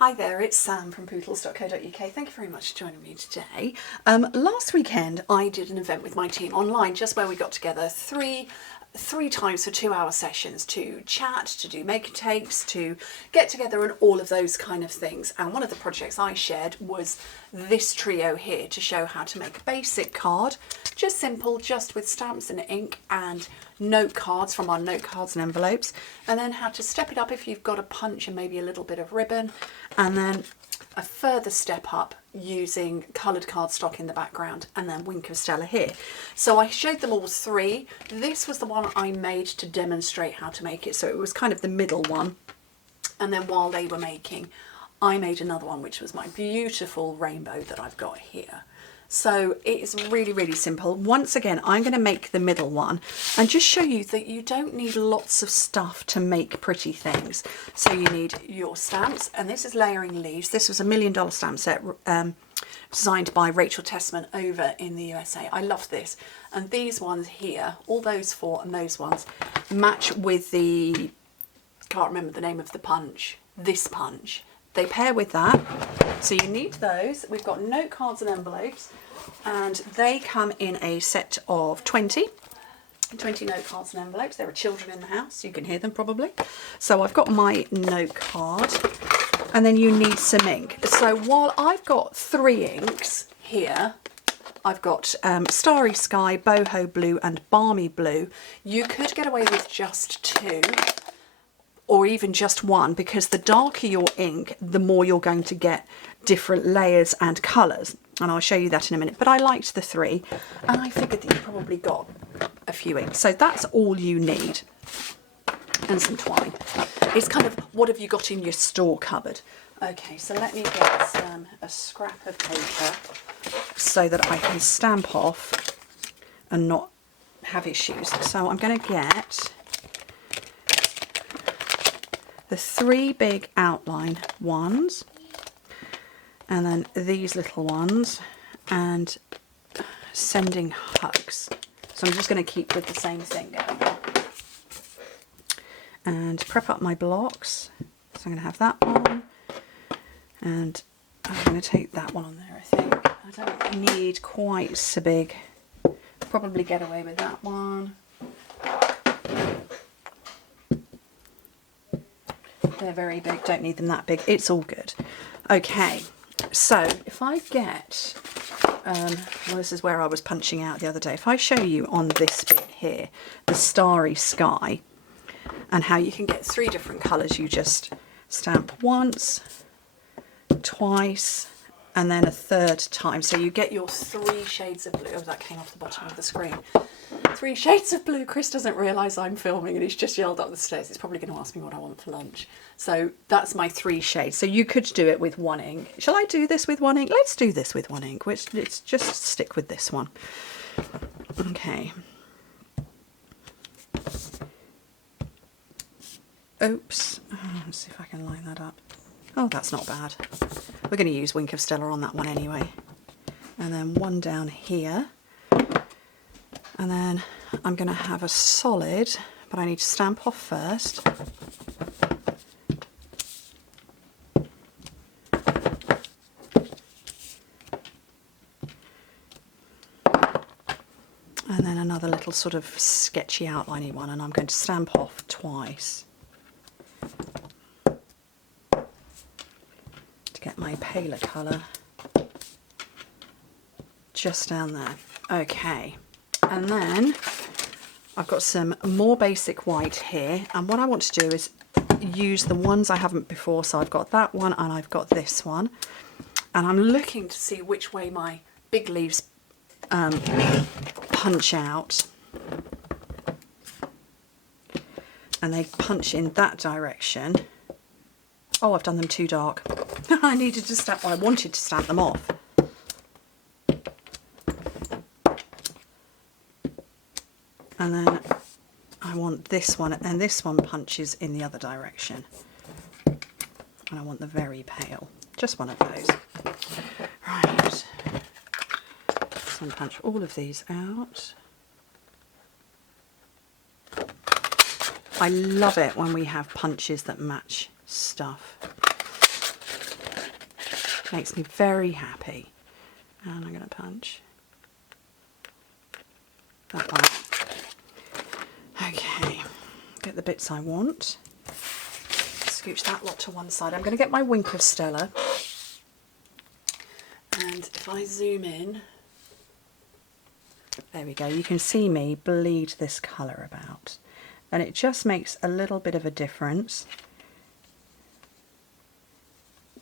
Hi there, it's Sam from Pootles.co.uk. Thank you very much for joining me today. Last weekend I did an event with my team online, just where we got together three times for 2-hour sessions to chat, to do make takes, to get together and all of those kind of things. And one of the projects I shared was this trio here to show how to make a basic card, just simple, just with stamps and ink and note cards from our note cards and envelopes, and then how to step it up if you've got a punch and maybe a little bit of ribbon, and then a further step up using coloured cardstock in the background, and then Wink of Stella here. So I showed them all three. This was the one I made to demonstrate how to make it, so it was kind of the middle one, and then while they were making, I made another one, which was my beautiful rainbow that I've got here. So it's really, really simple. Once again, I'm going to make the middle one and just show you that you don't need lots of stuff to make pretty things. So you need your stamps, and this is Layering Leaves. This was a $1 million stamp set designed by Rachel Tessman over in the USA. I love this. And these ones here, all those four and those ones, match with the, can't remember the name of the punch, this punch. They pair with that, so you need those. We've got note cards and envelopes, and they come in a set of 20 note cards and envelopes. There are children in the house, you can hear them probably. So I've got my note card, and then you need some ink. So while I've got 3 inks here, I've got Starry Sky, Boho Blue and Balmy Blue. You could get away with just 2. Or even just 1, because the darker your ink, the more you're going to get different layers and colours. And I'll show you that in a minute. But I liked the 3, and I figured that you probably got a few inks. So that's all you need. And some twine. It's kind of, what have you got in your store cupboard? Okay, so let me get a scrap of paper so that I can stamp off and not have issues. So I'm going to get the 3 big outline ones, and then these little ones, and sending hugs. So I'm just going to keep with the same thing going on. And prep up my blocks. So I'm going to have that one, and I'm going to take that one on there, I think. I don't need quite so big. Probably get away with that one. They're very big, don't need them that big. It's all good. Okay, so if I get, well, this is where I was punching out the other day. If I show you on this bit here, the Starry Sky, and how you can get 3 different colours. You just stamp once, twice, and then a 3rd time. So you get your 3 shades of blue. Oh, that came off the bottom of the screen. 3 shades of blue. Chris doesn't realise I'm filming and he's just yelled up the stairs. He's probably going to ask me what I want for lunch. So that's my 3 shades. So you could do it with 1 ink. Shall I do this with 1 ink? Let's do this with 1 ink. Let's just stick with this one. Okay. Oops. Let's see if I can line that up. Oh, that's not bad. We're going to use Wink of Stella on that one anyway. And then 1 down here. And then I'm going to have a solid, but I need to stamp off first. And then another little sort of sketchy outliney one, and I'm going to stamp off twice to get my paler colour just down there. Okay. And then I've got some more basic white here, and what I want to do is use the ones I haven't before. So I've got that one and I've got this one, and I'm looking to see which way my big leaves punch out, and they punch in that direction. Oh, I've done them too dark. I needed to stamp, well, I wanted to stamp them off. And then I want this one, and this one punches in the other direction. And I want the very pale, just one of those. Right, so I'm punch all of these out. I love it when we have punches that match stuff. Makes me very happy. And I'm going to punch that one. Okay, get the bits I want. Scooch that lot to one side. I'm going to get my Wink of Stella. And if I zoom in, there we go. You can see me bleed this colour about. And it just makes a little bit of a difference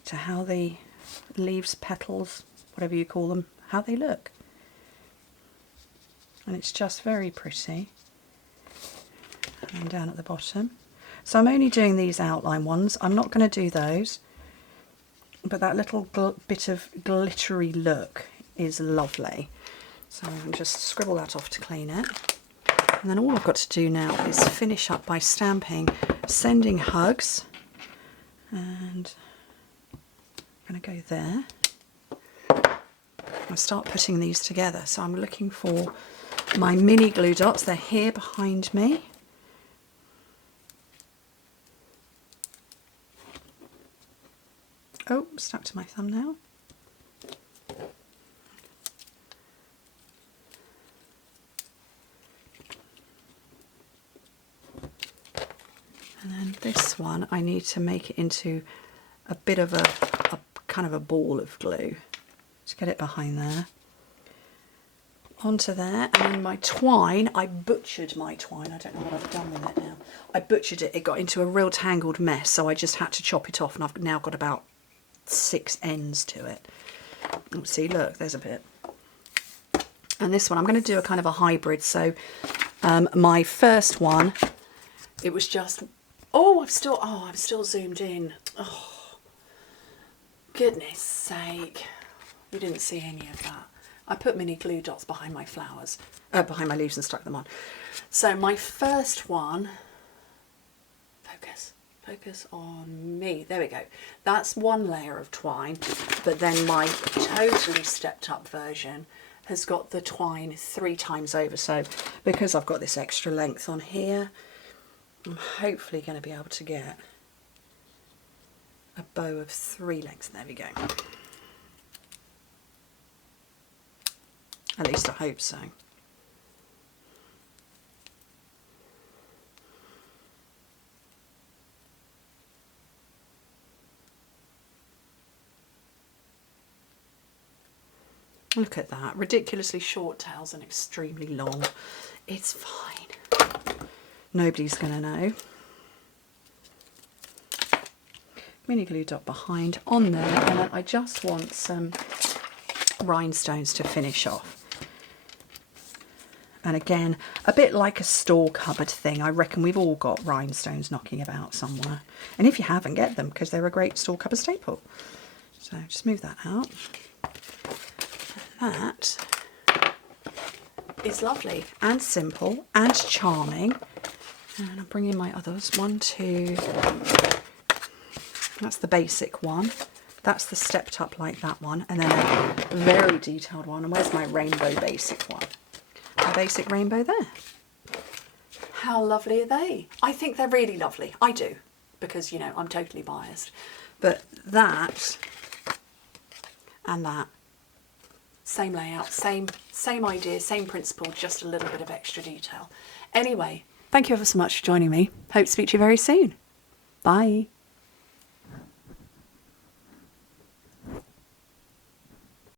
to how the leaves, petals, whatever you call them, how they look. And it's just very pretty. And down at the bottom. So I'm only doing these outline ones. I'm not going to do those. But that little bit of glittery look is lovely. So I'll just scribble that off to clean it. And then all I've got to do now is finish up by stamping Sending Hugs. And I'm going to go there. I'll start putting these together. So I'm looking for my mini glue dots. They're here behind me. Oh, stuck to my thumbnail. And then this one, I need to make it into a bit of a kind of a ball of glue. Just get it behind there. Onto there, and then my twine, I butchered my twine. I don't know what I've done with it now. I butchered it. It got into a real tangled mess, so I just had to chop it off, and I've now got about 6 ends to it. See, look, there's a bit. And this one, I'm going to do a kind of a hybrid. So my first one, it was just, I'm still zoomed in. Oh, goodness sake. You didn't see any of that. I put mini glue dots behind my flowers, behind my leaves, and stuck them on. So my first one, focus on me. There we go. That's one layer of twine, but then my totally stepped up version has got the twine 3 times over. So because I've got this extra length on here, I'm hopefully going to be able to get a bow of 3 lengths. There we go. At least I hope so. Look at that. Ridiculously short tails and extremely long. It's fine. Nobody's going to know. Mini glue dot behind on there, and then I just want some rhinestones to finish off. And again, a bit like a store cupboard thing. I reckon we've all got rhinestones knocking about somewhere. And if you haven't, get them, because they're a great store cupboard staple. So just move that out. That is lovely and simple and charming. And I'll bring in my others. 1, 2. That's the basic one. That's the stepped up like that one. And then a very detailed one. And where's my rainbow basic one? My basic rainbow there. How lovely are they? I think they're really lovely. I do. Because, you know, I'm totally biased. But that and that. Same layout, same idea, same principle, just a little bit of extra detail. Anyway, thank you ever so much for joining me. Hope to speak to you very soon. Bye.